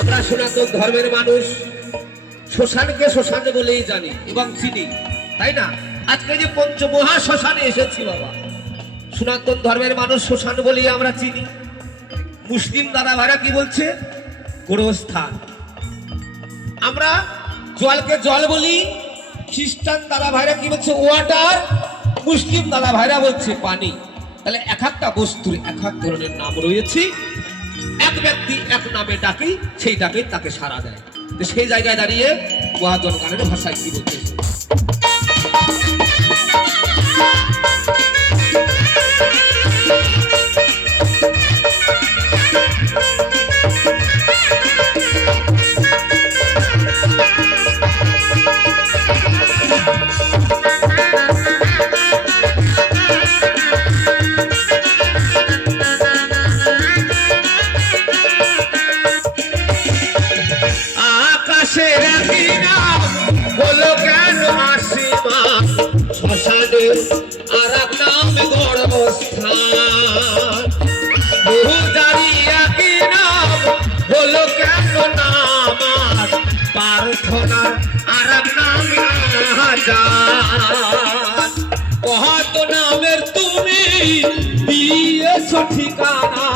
আমরা সনাতন ধর্মের মানুষ শ্মশানকে শ্মশান বলেই জানি এবং চিনি, তাই না? আজকে যে পঞ্চমহা শ্মশানে এসেছি বাবা, সনাতন ধর্মের মানুষ শ্মশান বলেই আমরা চিনি। মুসলিম দাদা ভাইরা কি বলছে? গোরস্থান। আমরা জলকে জল বলি, খ্রিস্টান দাদা ভাইরা কি বলছে? ওয়াটার। মুসলিম দাদা ভাইরা বলছে পানি। তাহলে এক একটা বস্তুর এক এক ধরনের নাম রয়েছে। এক ব্যক্তি এক নামে ডাকে, সেই ডাকে তাকে সাড়া দেয়। তো সেই জায়গায় দাঁড়িয়ে মহাজন গানের ভাষায় কি বলছে? আর এক নাম গর্ভস্থান, বহু দাঁড়িয়া কি নাম হলো কেন নাম প্রার্থনার আর এক নাম হাজার। কত নামের তুমি দিয়েছ ঠিকানা,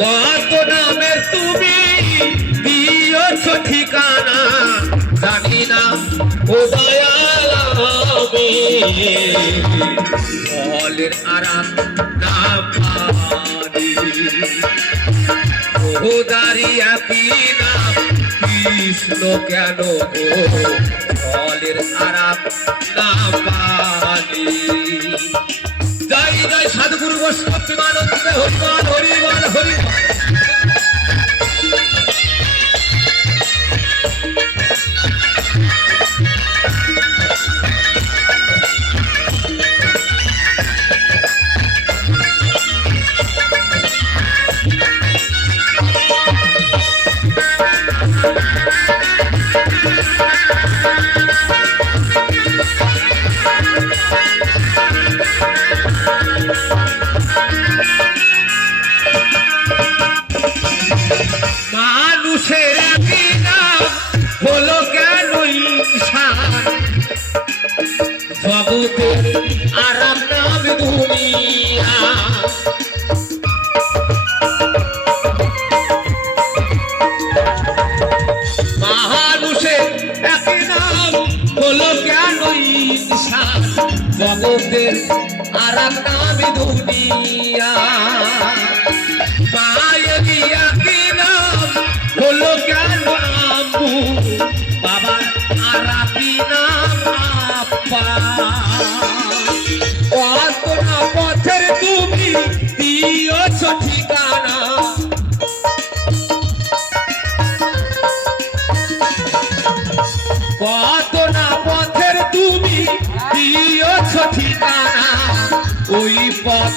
কত নামের তুমি দিয়েছ ঠিকানা, জানি না ও দয়াল আমি জলের আরাম নাম পানি। ও দাঁড়িয়া কি নাম কৃষ্ণ কেন গো জলের আরাম নাম পানি। জয় জয় সাধুগুরু গোস্বামী মানন্দে হরিবল হরিবল হরিবল। মানুষের কি নাম হলো কেন ইনসান, জগতে আরাম নাম দুনিয়া। মানুষের একই নাম হলো কেন ইনসান, জগতের আরাম নাম দুনিয়া। মায়েরিয়া কি নাম হলো কেন আম্মু, বাবা আরাপি নাম আপা। কত না পথের তুমি দিয়েছ ঠিকানা, কত না পথের তুমি দিয়েছ ঠিকানা। ওই পথ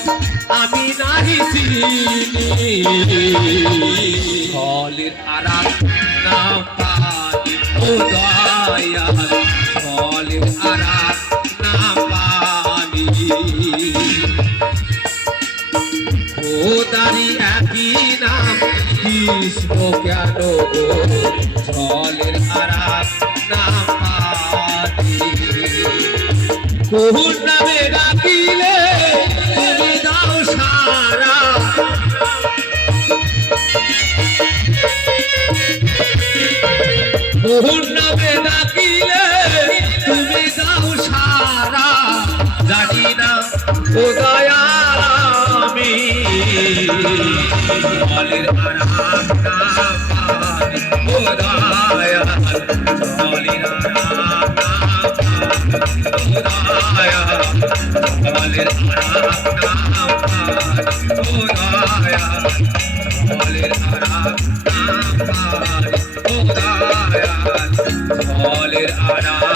আমি নাহি চিনি, জলের আরাম নাম পানি। ও দয়াল জলের আরাম নাম পানি। ও দাঁড়ি একই নাম কৃষ্ণ কেন গো জলের আরাম নাম পানি। বহু নামে ডাকিলে তুমি দাও সারা, বহু নামে ডাকিলে তুমি দাও সারা, জানি না ও দয়াল আমি জলের আরাম নাম পানি। ও দয়াল জলের আরাম নাম পানি। ও দয়াল জলের আরাম নাম পানি। ও দয়াল জলের আরাম নাম পানি। ও দয়াল জলের আরাম